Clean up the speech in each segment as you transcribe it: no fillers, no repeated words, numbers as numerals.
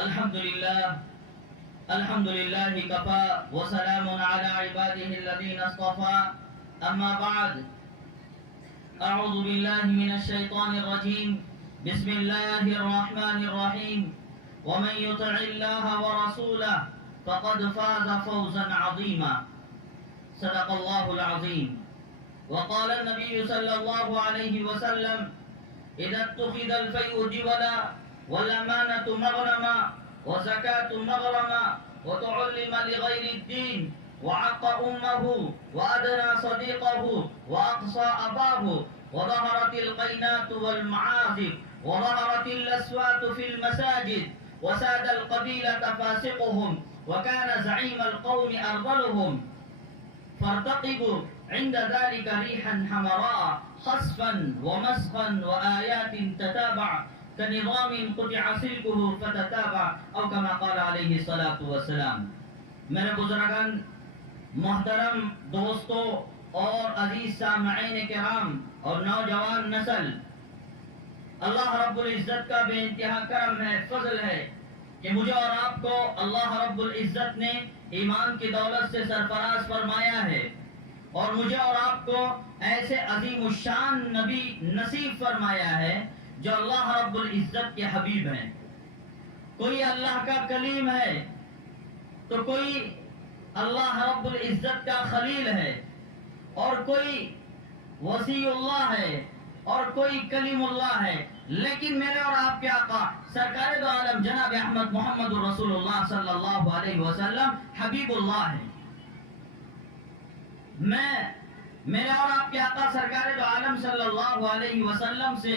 الحمد لله كفى وسلام على عباده الذين اصطفى أما بعد أعوذ بالله من الشيطان الرجيم بسم الله الرحمن الرحيم ومن يطع الله ورسوله فقد فاز فوزا عظيما صدق الله العظيم وقال النبي صلى الله عليه وسلم إذا اتخذ الفيء دولا والأمانة مغرما وزكاة مغرما وتعلم لغير الدين وعق أمه وأدنى صديقه وأقصى أباه وظهرت القينات والمعازف وظهرت الأصوات في المساجد وساد القبيلة فاسقهم وكان زعيم القوم أرذلهم فارتقبوا عند ذلك ريحا حمراء خسفا ومسخا وآيات تتابع كنظام قطع سلكه فتتابع او كما قال علیہ الصلوۃ والسلام. میرے بزرگان، محترم دوستوں اور عزیز سامعین کرام اور نوجوان نسل، اللہ رب العزت کا بے انتہا کرم ہے، فضل ہے کہ مجھے اور آپ کو اللہ رب العزت نے ایمان کی دولت سے سرفراز فرمایا ہے اور مجھے اور آپ کو ایسے عظیم الشان نبی نصیب فرمایا ہے جو اللہ رب العزت کے حبیب ہیں. کوئی اللہ کا کلیم ہے تو کوئی اللہ رب العزت کا خلیل ہے اور کوئی وصی اللہ ہے اور کوئی کلیم اللہ ہے، لیکن میرے اور آپ کے آقا سرکار دو عالم جناب احمد محمد رسول اللہ صلی اللہ علیہ وسلم حبیب اللہ ہے. میں میرے اور آپ کے آقا سرکار دو عالم صلی اللہ علیہ وسلم سے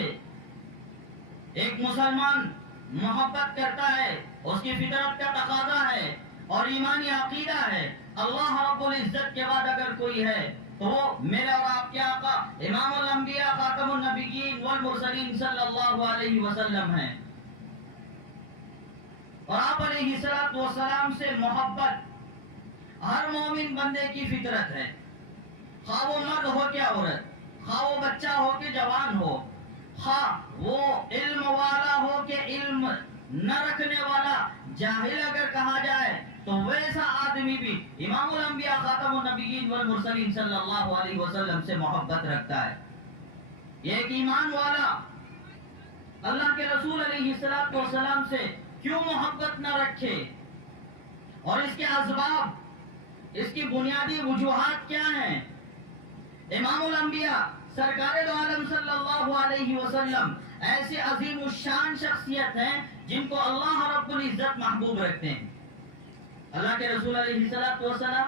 ایک مسلمان محبت کرتا ہے، اس کی فطرت کا تقاضا ہے اور ایمانی عقیدہ ہے. اللہ رب العزت کے بعد اگر کوئی ہے تو وہ میرے اور آپ کے آقا امام الانبیاء خاتم النبیین والمرسلین صلی اللہ علیہ وسلم ہیں. اور آپ علیہ السلام سے محبت ہر مومن بندے کی فطرت ہے، خواہ وہ مرد ہو کہ عورت، خواہ وہ بچہ ہو کہ جوان ہو، خواہ وہ علم والا ہو کہ علم نہ رکھنے والا، جاہل اگر کہا جائے تو ویسا آدمی بھی امام الانبیاء خاتم النبیین والمرسلین صلی اللہ علیہ وسلم سے محبت رکھتا ہے. یہ ایک ایمان والا اللہ کے رسول علیہ السلام سے کیوں محبت نہ رکھے اور اس کے اسباب، اس کی بنیادی وجوہات کیا ہیں؟ امام الانبیاء سرکار دو عالم صلی اللہ علیہ وسلم ایسے عظیم الشان شخصیت ہیں جن کو اللہ رب العزت محبوب رکھتے ہیں. اللہ کے رسول علیہ السلام،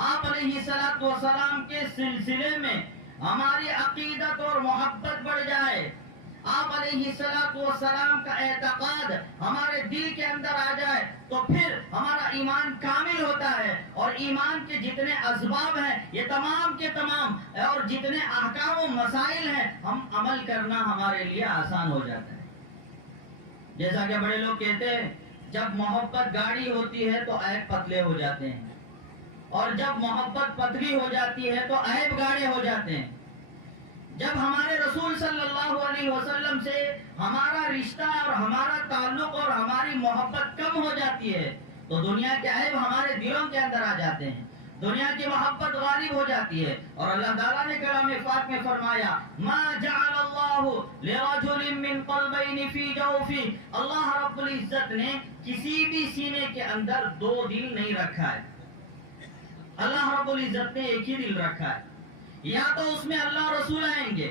آپ علیہ السلام کے سلسلے میں ہماری عقیدت اور محبت بڑھ جائے، آپ علیہ السلام کا اعتقاد ہمارے دل کے اندر آ جائے تو پھر ہمارا ایمان کامل ہوتا ہے اور ایمان کے جتنے اسباب ہیں یہ تمام کے تمام اور جتنے احکام و مسائل ہیں ہم عمل کرنا ہمارے لیے آسان ہو جاتا ہے. جیسا کہ بڑے لوگ کہتے ہیں جب محبت گاڑی ہوتی ہے تو عیب پتلے ہو جاتے ہیں اور جب محبت پتلی ہو جاتی ہے تو عیب گاڑے ہو جاتے ہیں. جب ہمارے رسول صلی اللہ علیہ وسلم سے ہمارا رشتہ اور ہمارا تعلق اور ہماری محبت کم ہو جاتی ہے تو دنیا کے عیب ہمارے دلوں کے اندر آ جاتے ہیں، دنیا کی محبت غالب ہو جاتی ہے. اور اللہ تعالیٰ نے کلام پاک میں فرمایا ما جعل اللہ لرجل من قلبین فی جوفہ، اللہ رب العزت نے کسی بھی سینے کے اندر دو دل نہیں رکھا ہے، اللہ رب العزت نے ایک ہی دل رکھا ہے. یا تو اس میں اللہ رسول آئیں گے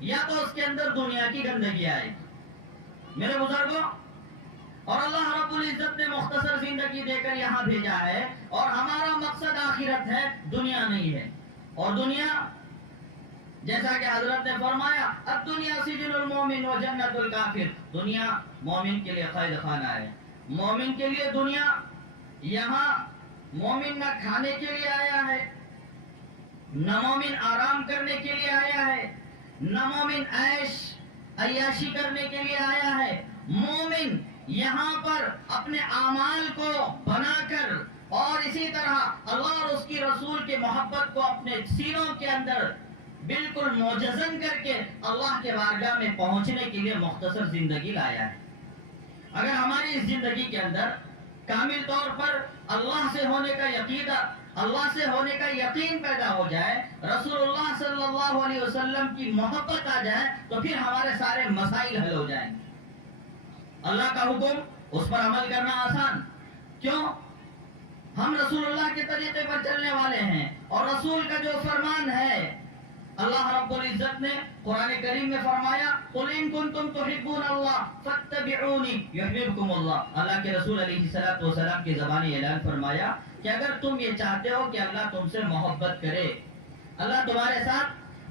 یا تو اس کے اندر دنیا کی گندگی آئے گی. میرے بزرگوں، اور اللہ رب العزت نے مختصر زندگی دے کر یہاں بھیجا ہے اور ہمارا مقصد آخرت ہے، دنیا نہیں ہے. اور دنیا جیسا کہ حضرت نے فرمایا الدنیا سجن المومن و جنت الکافر، دنیا مومن کے لیے قید خانہ ہے. مومن کے لیے دنیا، یہاں مومن نہ کھانے کے لیے آیا ہے، نہ مومن آرام کرنے کے لیے آیا ہے، نہ مومن عیاشی کرنے کے لیے آیا ہے. مومن یہاں پر اپنے اعمال کو بنا کر اور اسی طرح اللہ اور اس کی رسول کے محبت کو اپنے سینوں کے اندر بالکل موجزن کر کے اللہ کے بارگاہ میں پہنچنے کے لیے مختصر زندگی لایا ہے. اگر ہماری اس زندگی کے اندر کامل طور پر اللہ سے ہونے کا یقین، اللہ سے ہونے کا یقین پیدا ہو جائے، رسول اللہ صلی اللہ علیہ وسلم کی محبت آ جائے، تو پھر ہمارے سارے مسائل حل ہو جائیں گے۔ اللہ کا حکم، اس پر عمل کرنا آسان، کیوں؟ ہم رسول اللہ کے طریقے پر چلنے والے ہیں، اور رسول کا جو فرمان ہے، اللہ رب العزت نے قرآن کریم میں فرمایا قُلْ إِن كُنتُمْ تُحِبُّونَ اللَّهَ فَاتَّبِعُونِي يُحْبِبْكُمُ اللَّهُ۔ اللہ کے رسول علیہ السلام کی زبانی اعلان فرمایا کہ اگر تم یہ چاہتے ہو کہ اللہ تم سے محبت کرے، اللہ تمہارے ساتھ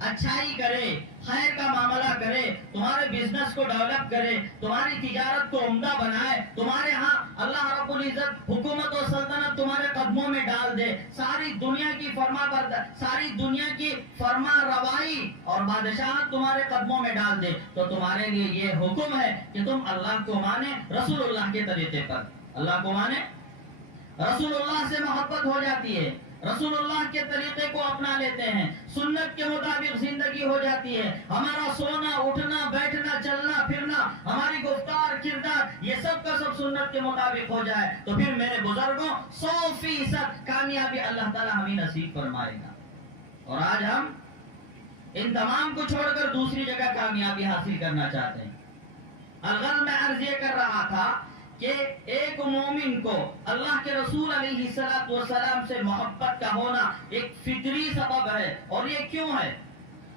اچھائی کرے، خیر کا معاملہ کرے، تمہارے بزنس کو ڈیولپ کرے، تمہاری تجارت کو عمدہ بنائے، تمہارے ہاں اللہ رب العزت حکومت و سلطنت تمہارے قدموں میں ڈال دے، ساری دنیا کی فرما روائی اور بادشاہت تمہارے قدموں میں ڈال دے، تو تمہارے لیے یہ حکم ہے کہ تم اللہ کو مانے رسول اللہ کے طریقے پر، اللہ کو مانے، رسول اللہ سے محبت ہو جاتی ہے، رسول اللہ کے طریقے کو اپنا لیتے ہیں، سنت کے مطابق زندگی ہو جاتی ہے، ہمارا سونا اٹھنا بیٹھنا چلنا پھرنا، ہماری گفتار کردار، یہ سب کا سب سنت کے مطابق ہو جائے، تو پھر میرے بزرگوں 100% کامیابی اللہ تعالی ہمیں نصیب فرمائے گا۔ اور آج ہم ان تمام کو چھوڑ کر دوسری جگہ کامیابی حاصل کرنا چاہتے ہیں۔ الغرض میں عرض یہ کر رہا تھا کہ ایک مومن کو اللہ کے رسول علیہ السلام سے محبت کا ہونا ایک فطری سبب ہے، اور یہ کیوں ہے؟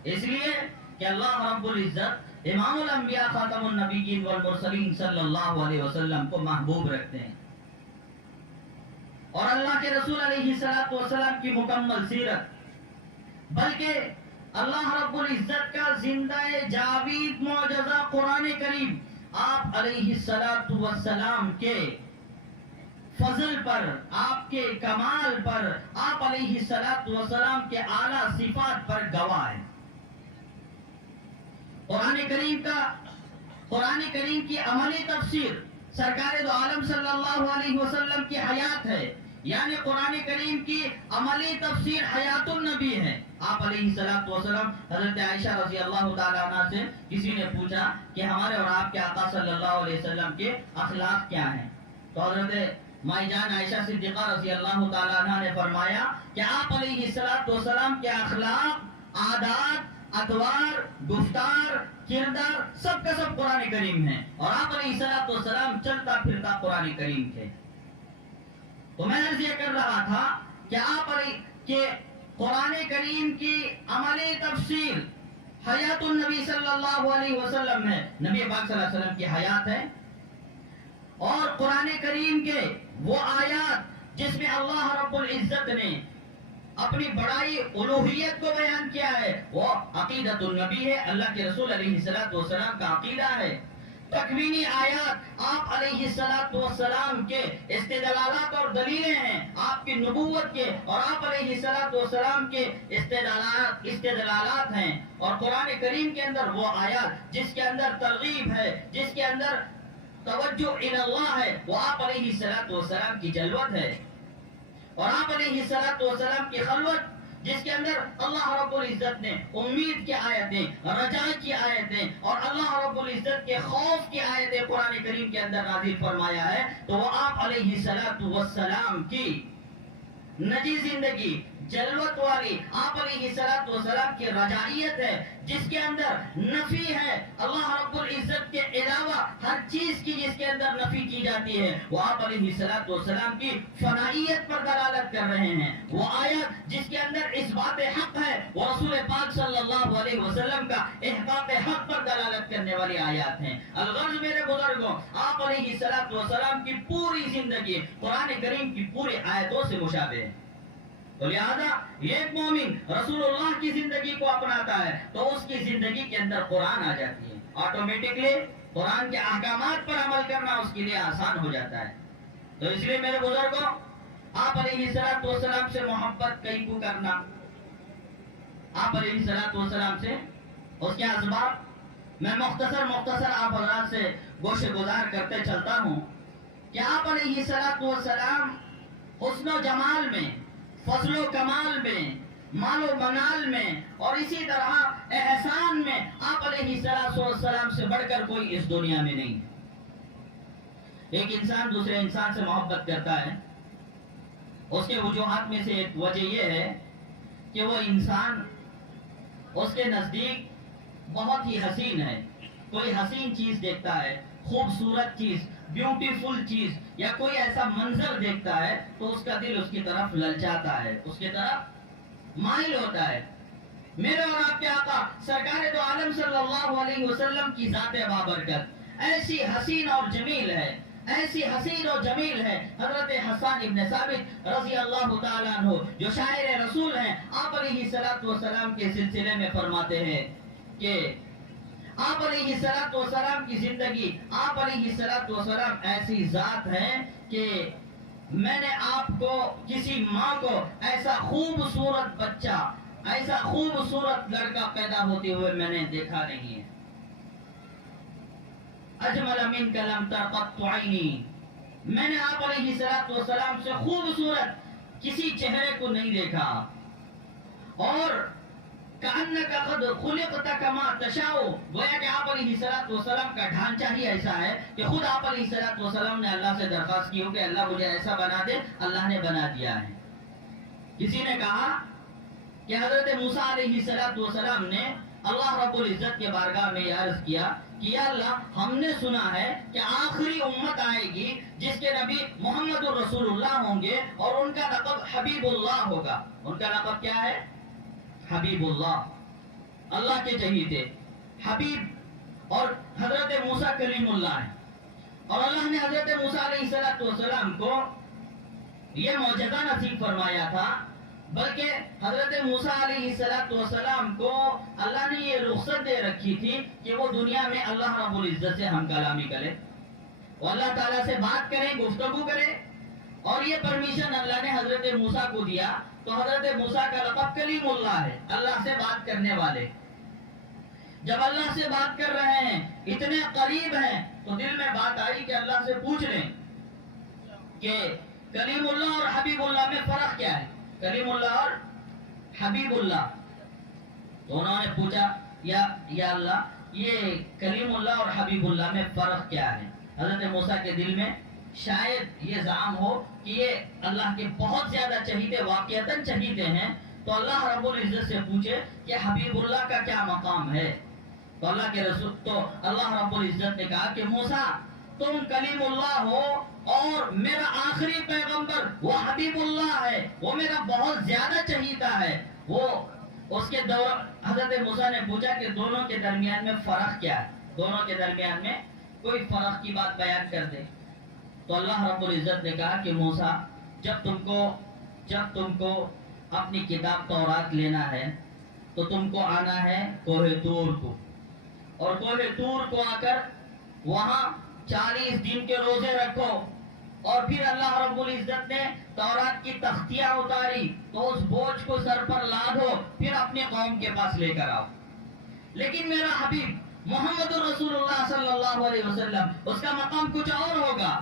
اس لیے کہ اللہ رب العزت امام الانبیاء خاتم النبیین والمرسلین صلی اللہ علیہ وسلم کو محبوب رکھتے ہیں، اور اللہ کے رسول علیہ السلام کی مکمل سیرت، بلکہ اللہ رب العزت کا زندہ جاوید معجزہ قرآن کریم آپ علیہ السلام کے فضل پر، آپ کے کمال پر، آپ علیہ السلام کے اعلیٰ صفات پر گواہ ہے۔ قرآن کریم کی عملی تفسیر سرکار دو عالم صلی اللہ علیہ وسلم کی حیات ہے، یعنی قرآن کریم کی عملی تفسیر حیات النبی ہے۔ آپ علیہ السلام، حضرت عائشہ رضی اللہ تعالیٰ عنہ سے کسی نے پوچھا کہ ہمارے اور آپ کے آقا صلی اللہ علیہ وسلم کے اخلاق کیا ہیں، تو حضرت مائی جان عائشہ صدیقہ رضی اللہ تعالیٰ عنہ نے فرمایا کہ آپ علیہ السلام کے اخلاق، عادات، اطوار، گفتار، کردار سب کا سب قرآن کریم ہے، اور آپ علیہ السلام چلتا پھرتا قرآن کریم تھے۔ تو میں عرض یہ کر رہا تھا کہ قرآن کریم کی عملی تفسیر حیات النبی صلی اللہ علیہ وسلم ہے، نبی پاک صلی اللہ علیہ وسلم کی حیات ہے، اور قرآن کریم کے وہ آیات جس میں اللہ رب العزت نے اپنی بڑائی الوہیت کو بیان کیا ہے، وہ عقیدت النبی ہے، اللہ کے رسول علیہ السلام کا عقیدہ ہے۔ تکوینی آیات آپ علیہ السلام کے استدلالات اور دلیلیں ہیں، آپ کی نبوت کے اور آپ علیہ السلام کے استدلالات ہیں، اور قرآن کریم کے اندر وہ آیات جس کے اندر ترغیب ہے، جس کے اندر توجہ الی اللہ ہے، وہ آپ علیہ السلام کی جلوت ہے، اور آپ علیہ السلام کی خلوت جس کے اندر اللہ رب العزت نے امید کی آیتیں، رجا کی آیتیں اور اللہ رب العزت کے خوف کی آیتیں قرآن کریم کے اندر نازل فرمایا ہے، تو وہ آپ علیہ السلام کی نجی زندگی، جلوت والی آپ علیہ السلام کی رجائیت ہے، جس کے اندر نفی ہے اللہ رب العزت کے علاوہ ہر چیز کی، جس کے اندر نفی کی جاتی ہے، وہ آپ علیہ السلام کی فنائیت پر دلالت کر رہے ہیں۔ وہ آیت جس کے اندر اثبات حق ہے، وہ رسول پاک صلی اللہ علیہ وسلم کا احقاق حق پر دلالت کرنے والی آیات ہیں۔ الغرض میرے بزرگوں، آپ علیہ السلام کی پوری زندگی قرآن کریم کی پوری آیتوں سے مشابہ ہے، تو لہذا ایک مومن رسول اللہ کی زندگی کو اپناتا ہے تو اس کی زندگی کے اندر قرآن آ جاتی ہے، آٹومیٹکلی قرآن کے احکامات پر عمل کرنا اس کے لیے آسان ہو جاتا ہے۔ تو اس لیے میرے بزرگوں، آپ علیہ السلام سے محبت کئی کو کرنا، آپ علیہ السلام سے اس کے اسباب میں مختصر آپ حضرات سے گوشہ گزار کرتے چلتا ہوں کہ آپ علیہ السلام حسن و جمال میں، فضل و کمال میں، مال و منال میں، اور اسی طرح احسان میں آپ علیہ السلام سے بڑھ کر کوئی اس دنیا میں نہیں۔ ایک انسان دوسرے انسان سے محبت کرتا ہے، اس کے وجوہات میں سے ایک وجہ یہ ہے کہ وہ انسان اس کے نزدیک بہت ہی حسین ہے. کوئی حسین چیز دیکھتا ہے، خوبصورت چیز، بیوٹیفل چیز، یا کوئی ایسا منظر دیکھتا ہے تو اس کا دل اس کی طرف للچاتا ہے، اس کی طرف مائل ہوتا ہے. میرے اور آپ کے آقا سرکار دو عالم صلی اللہ علیہ وسلم کی ذات بابرکت ایسی حسین اور جمیل ہے، ایسی حسین اور جمیل ہے. حضرت حسان ابن ثابت رضی اللہ تعالیٰ عنہ جو شاعر رسول ہیں، آپ علیہ السلام کے سلسلے میں فرماتے ہیں کہ آپ علیہ السلام کی زندگی، آپ علیہ السلام ایسی ذات ہے کہ میں نے آپ کو، کسی ماں کو ایسا خوبصورت بچہ، ایسا خوبصورت لڑکا پیدا ہوتے ہوئے میں نے دیکھا نہیں ہے. اجمل من کلم ترقت عینی، میں نے آپ علیہ السلام سے خوبصورت کسی چہرے کو نہیں دیکھا. اور کأنک قد خلقت کما تشاء، گویا کہ آپ علیہ السلام کا ڈھانچہ ہی ایسا ہے کہ خود آپ علیہ السلام نے اللہ سے درخواست کی ہو کہ اللہ مجھے ایسا بنا دے، اللہ نے بنا دیا ہے. کسی نے کہا کہ حضرت موسیٰ علیہ السلام نے اللہ رب العزت کے بارگاہ میں یہ عرض کیا کہ یا اللہ، ہم نے سنا ہے کہ آخری امت آئے گی جس کے نبی محمد الرسول اللہ ہوں گے اور ان کا لقب حبیب اللہ ہوگا. ان کا لقب کیا ہے؟ حبیب اللہ، اللہ کے چہیتے حبیب. اور حضرت موسیٰ کلیم اللہ ہے، اور اللہ نے حضرت موسیٰ علیہ السلام کو یہ معجزہ نصیب فرمایا تھا. بلکہ حضرت موسیٰ علیہ السلام کو اللہ نے یہ رخصت دے رکھی تھی کہ وہ دنیا میں اللہ رب العزت سے ہم کلامی کرے، وہ اللہ تعالیٰ سے بات کریں، گفتگو کرے. اور یہ پرمیشن اللہ نے حضرت موسیٰ کو دیا. تو حضرت موسیٰ کا لقب کلیم اللہ ہے، اللہ سے بات کرنے والے. جب اللہ سے بات کر رہے ہیں، اتنے قریب ہیں، تو دل میں بات آئی کہ اللہ سے پوچھ لیں کہ کلیم اللہ اور حبیب اللہ میں فرق کیا ہے. کلیم اللہ اور حبیب اللہ. تو انہوں نے پوچھا یا اللہ، یہ کلیم اللہ اور حبیب اللہ میں فرق کیا ہے؟ حضرت موسیٰ کے دل میں شاید یہ زعم ہو کہ یہ اللہ کے بہت زیادہ چہیتے، واقعتاً چہیتے ہیں. تو اللہ رب العزت سے پوچھے کہ حبیب اللہ کا کیا مقام ہے. تو اللہ کے رسول، تو اللہ رب العزت نے کہا کہ موسیٰ، تم کلیم اللہ ہو اور میرا آخری پیغمبر وہ حبیب اللہ ہے، وہ میرا بہت زیادہ چہیتا ہے. وہ اس کے دور حضرت موسیٰ نے پوچھا کہ دونوں کے درمیان میں فرق کیا ہے، دونوں کے درمیان میں کوئی فرق کی بات بیان کر دے. تو اللہ رب العزت نے کہا کہ موسیٰ، جب تم کو اپنی کتاب تورات لینا ہے تو تم کو آنا ہے کوہ طور کو، اور کوہ طور کو آ کر وہاں 40 دن کے روزے رکھو. اور پھر اللہ رب العزت نے تورات کی تختیاں اتاری تو اس بوجھ کو سر پر لادو، پھر اپنے قوم کے پاس لے کر آؤ. لیکن میرا حبیب محمد الرسول اللہ صلی اللہ علیہ وسلم، اس کا مقام کچھ اور ہوگا.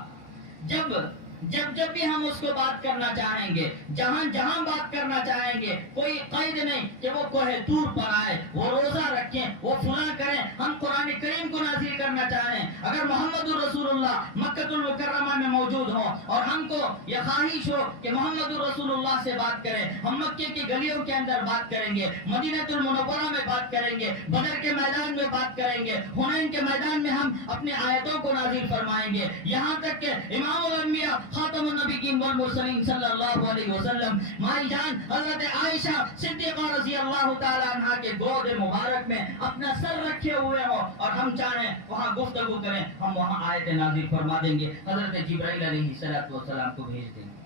جب بھی ہم اس کو بات کرنا چاہیں گے، جہاں بات کرنا چاہیں گے، کوئی قید نہیں کہ وہ کوہ طور پر آئے، وہ روزہ رکھیں، وہ فلاں کریں. ہم قرآن کریم کو نازل کرنا چاہیں، اگر محمد الرسول اللہ مکہ المکرمہ میں موجود ہو اور ہم کو یہ خواہش ہو کہ محمد الرسول اللہ سے بات کریں، ہم مکے کی گلیوں کے اندر بات کریں گے، مدینہ المنورہ میں بات کریں گے، بدر کے میدان میں بات کریں گے، حنین کے میدان میں ہم اپنے آیتوں کو نازل فرمائیں گے. یہاں تک کہ امام الانبیاء خاتم النبیین والمرسلین صلی اللہ علیہ وسلم مائی جان حضرت عائشہ صدیقہ رضی اللہ تعالی عنہا کے گود مبارک میں اپنا سر رکھے ہوئے ہو اور ہم چاہیں وہاں گفتگو کریں، ہم وہاں آیت نازل فرما دیں گے، حضرت جبرائیل علیہ السلام کو بھیج دیں گے.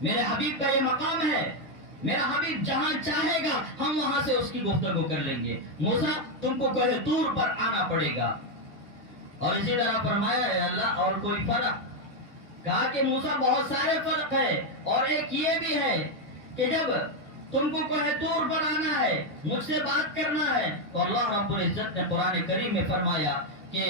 میرے حبیب کا یہ مقام ہے. میرا حبیب جہاں چاہے گا ہم وہاں سے اس کی گفتگو کر لیں گے. موسیٰ، تم کو کوہ طور پر آنا پڑے گا. اور اسی طرح فرمایا ہے اللہ، اور کوئی فرق؟ کہا کہ موسیٰ بہت سارے فرق ہے، اور ایک یہ بھی ہے کہ جب تم کو کوہ طور پر آنا ہے، مجھ سے بات کرنا ہے، تو اللہ رب العزت نے قرآن کریم میں فرمایا کہ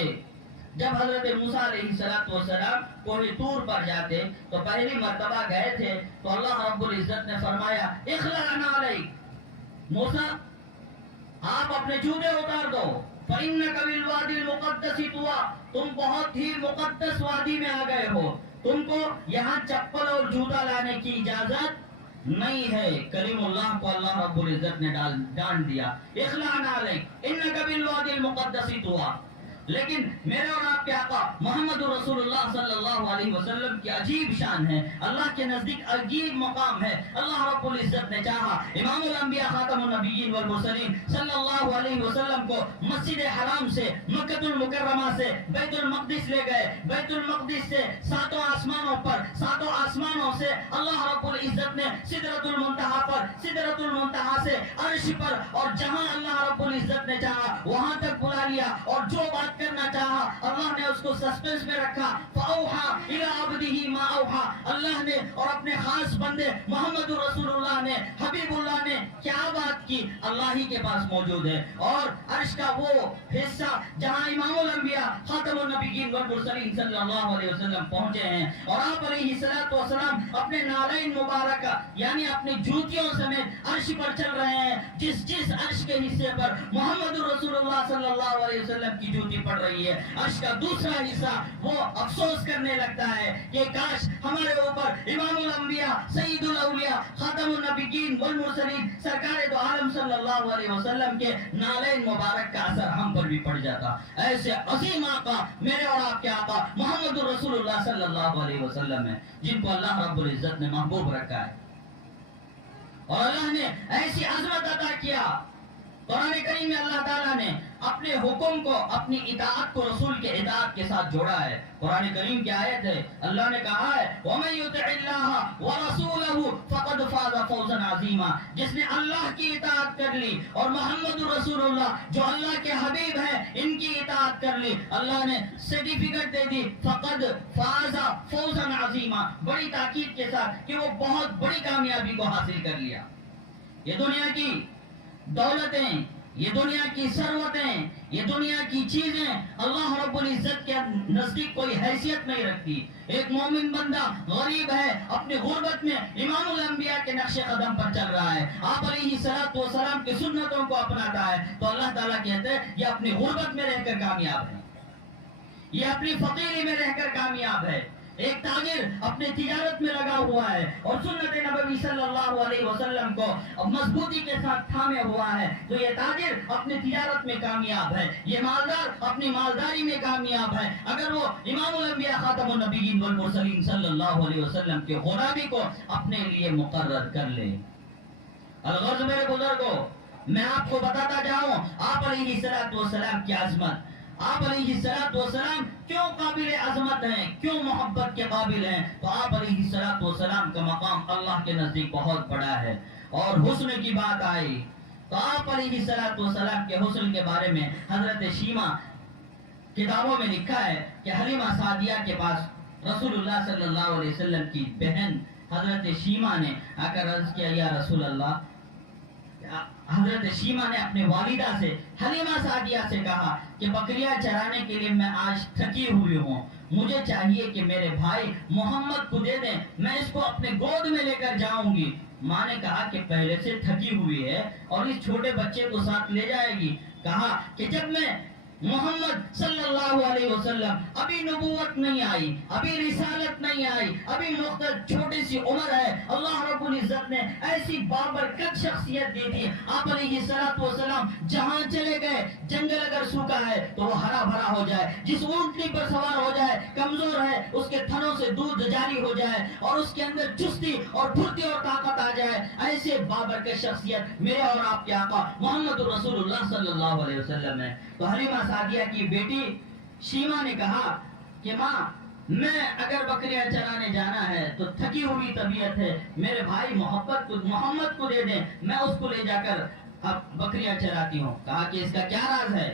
جب حضرت موسیٰ علیہ السلام کوہ طور پر جاتے تو پہلی مرتبہ گئے تھے تو اللہ رب العزت نے فرمایا اخلع نعلیک، موسیٰ آپ اپنے جوتے اتار دو. فإنك بالوادي المقدس طوى، تم بہت ہی مقدس وادی میں آ گئے ہو، تم کو یہاں چپل اور جوتا لانے کی اجازت نہیں ہے۔ کلیم اللہ کو اللہ رب العزت نے ڈانٹ دیا، اخلع علیک انک بالوادی المقدس طوى۔ لیکن میرے اور آپ کے آقا محمد رسول اللہ صلی اللہ علیہ وسلم کی عجیب شان ہے، اللہ کے نزدیک عجیب مقام ہے۔ اللہ رب العزت نے چاہا امام الانبیاء خاتم النبیین والمرسلین صلی اللہ علیہ وسلم کو مسجد حرام سے، مکہ المکرمہ سے بیت المقدس لے گئے، بیت المقدس سے ساتوں آسمانوں پر، ساتوں آسمانوں سے اللہ رب العزت نے سدرۃ المنتہا پر، سدرۃ المنتہا سے عرش پر، اور جہاں اللہ رب العزت نے چاہا وہاں تک بلا لیا، اور جو بات کرنا چاہا اللہ نے اس کو سسپینس میں رکھا۔ فَأَوْحَى إِلَىٰ عَبْدِهِ مَا أَوْحَى، اللہ نے اور اپنے خاص بندے محمد رسول اللہ نے، حبیب اللہ نے کیا بات کی اللہ ہی کے پاس موجود ہے۔ اور عرش کا وہ حصہ جہاں امام الانبیاء خاتم النبیین والمرسلین صلی اللہ علیہ وسلم پہنچے ہیں، اور آپ علیہ الصلوۃ والسلام اپنے نالین مبارکہ یعنی اپنی جوتیوں سمیت عرش پر چل رہے ہیں۔ جس عرش کے حصے پر محمد رسول اللہ صلی اللہ علیہ وسلم کی جوتی پڑ رہی ہے، عرش کا دوسرا حصہ وہ افسوس کرنے لگتا ہے کہ کاش ہمارے اوپر امام الانبیاء سید الاولیاء خاتم النبیین والمرسلین سرکار دو عالم صلی اللہ علیہ وسلم کے نالین مبارک کا اثر ہم پر بھی پڑ جاتا۔ ایسے عظیم آقا میرے اور آپ کے آقا محمد رسول اللہ صلی اللہ علیہ وسلم ہیں، جن کو اللہ رب العزت نے محبوب رکھا ہے، اور اللہ نے ایسی عظمت عطا کیا۔ قرآن کریم میں اللہ تعالیٰ نے اپنے حکم کو، اپنی اطاعت کو رسول کے اطاعت کے ساتھ جوڑا ہے۔ قرآن کریم کی آیت ہے، اللہ نے کہا ہے وَمَن يُطِعِ اللَّهَ وَرَسُولَهُ فَقَدْ فَازَ فَوْزًا عَظِيمًا، جس نے اللہ کی اطاعت کر لی اور محمد رسول اللہ جو اللہ کے حبیب ہیں ان کی اطاعت کر لی، اللہ نے سرٹیفکیٹ دے دی فَقَدْ فَازَ فَوْزًا عَظِيمًا، بڑی تاکید کے ساتھ کہ وہ بہت بڑی کامیابی کو حاصل کر لیا۔ یہ دنیا کی دولتیں، یہ دنیا کی ثروتیں، یہ دنیا کی چیزیں اللہ رب العزت کے نزدیک کوئی حیثیت نہیں رکھتی۔ ایک مومن بندہ غریب ہے، اپنی غربت میں امام الانبیاء کے نقش قدم پر چل رہا ہے، آپ علیہ الصلوۃ والسلام کی سنتوں کو اپناتا ہے، تو اللہ تعالیٰ کہتے ہیں یہ اپنی غربت میں رہ کر کامیاب ہے، یہ اپنی فقیری میں رہ کر کامیاب ہے۔ ایک تاجر اپنے تجارت میں لگا ہوا ہے اور سنت نبوی صلی اللہ علیہ وسلم کو مضبوطی کے ساتھ تھامے ہوا ہے، تو یہ تاجر اپنی تجارت میں کامیاب ہے، یہ مالدار اپنی مالداری میں کامیاب ہے، اگر وہ امام الانبیاء خاتم النبیین والمرسلین صلی اللہ علیہ وسلم کے غلامی کو اپنے لیے مقرر کر لے۔ الغرض میرے بزرگوں، میں آپ کو بتاتا جاؤں آپ علیہ الصلوۃ والسلام کی عظمت، آپ علیہ الصلوۃ والسلام کیوں قابل عظمت ہیں، کیوں محبت کے قابل ہیں، تو آپ علیہ الصلوۃ والسلام کا مقام اللہ کے نزدیک بہت بڑا ہے۔ اور حسن کی بات آئی تو آپ علیہ الصلوۃ والسلام کے حسن کے بارے میں حضرت شیمہ کتابوں میں لکھا ہے کہ حلیمہ سعدیہ کے پاس رسول اللہ صلی اللہ علیہ وسلم کی بہن حضرت شیمہ نے آ کر عرض کیا یا رسول اللہ، حضرت شیمہ نے اپنے والدہ سے حلیمہ سعدیہ سے کہا کہ بکریاں چرانے کے لیے میں آج تھکی ہوئی ہوں، مجھے چاہیے کہ میرے بھائی محمد کو دے دیں، میں اس کو اپنے گود میں لے کر جاؤں گی۔ ماں نے کہا کہ پہلے سے تھکی ہوئی ہے اور اس چھوٹے بچے کو ساتھ لے جائے گی۔ کہا کہ جب میں محمد صلی اللہ علیہ وسلم ابھی نبوت نہیں آئی، ابھی رسالت نہیں آئی، ابھی مختلف چھوٹی سی عمر ہے، اللہ رب العزت نے ایسی بابرکت شخصیت دی تھی، آپ علیہ الصلوۃ والسلام جہاں چلے گئے، جنگل اگر سوکھا ہے تو وہ ہرا بھرا ہو جائے، جس اونٹنی پر سوار ہو جائے کمزور ہے اس کے تھنوں سے دودھ جاری ہو جائے اور اس کے اندر چستی اور پھرتی اور طاقت آ جائے، ایسے بابرکت شخصیت میرے اور آپ کے آقا محمد رسول اللہ صلی اللہ علیہ وسلم ہے۔ تو حلیمہ سعدیہ کی بیٹی شیمہ نے کہا کہ ماں، میں اگر بکریاں چرانے جانا ہے تو تھکی ہوئی طبیعت ہے، میرے بھائی محمد کو دے دیں، میں اس کو لے جا کر اب بکریاں چراتی ہوں۔ کہا کہ اس کا کیا راز ہے؟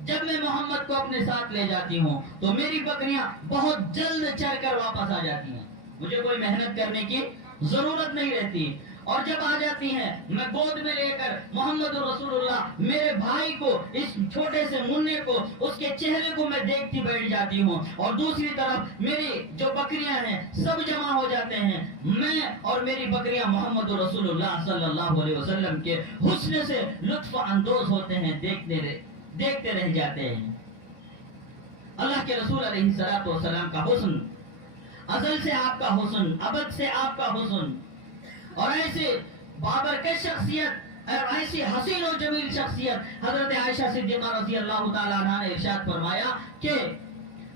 جب میں محمد کو اپنے ساتھ لے جاتی ہوں تو میری بکریاں بہت جلد چر کر واپس آ جاتی ہیں، مجھے کوئی محنت کرنے کی ضرورت نہیں رہتی، اور جب آ جاتی ہیں میں گود میں لے کر محمد رسول اللہ میرے بھائی کو، اس چھوٹے سے منع کو، اس کے چہرے کو میں دیکھتی بیٹھ جاتی ہوں، اور دوسری طرف میری جو بکریاں ہیں سب جمع ہو جاتے ہیں، میں اور میری بکریاں محمد رسول اللہ صلی اللہ علیہ وسلم کے حسن سے لطف اندوز ہوتے ہیں، دیکھتے رہ جاتے ہیں. اللہ کے رسول علیہ الصلوۃ والسلام کا حسن، ازل سے آپ کا حسن، ابد سے آپ کا حسن، اور ایسے بابرکت شخصیت اور ایسی حسین و جمیل شخصیت حضرت عائشہ صدیقہ رضی اللہ تعالیٰ عنہ نے ارشاد فرمایا کہ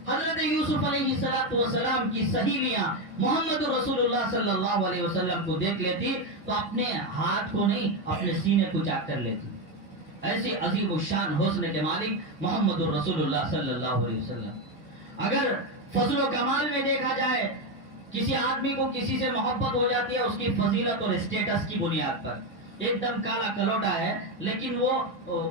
حضرت یوسف علیہ السلام کی سہیلیاں محمد رسول اللہ صلی اللہ علیہ وسلم کو دیکھ لیتی تو اپنے ہاتھ کو نہیں اپنے سینے کو چاک کر لیتی. ایسی عظیم الشان حسن کے مالک محمد رسول اللہ صلی اللہ علیہ وسلم. اگر فضل و کمال میں دیکھا جائے، کسی آدمی کو کسی سے محبت ہو جاتی ہے اس کی فضیلت اور اسٹیٹس کی بنیاد پر. ایک دم کالا کلوٹا ہے لیکن وہ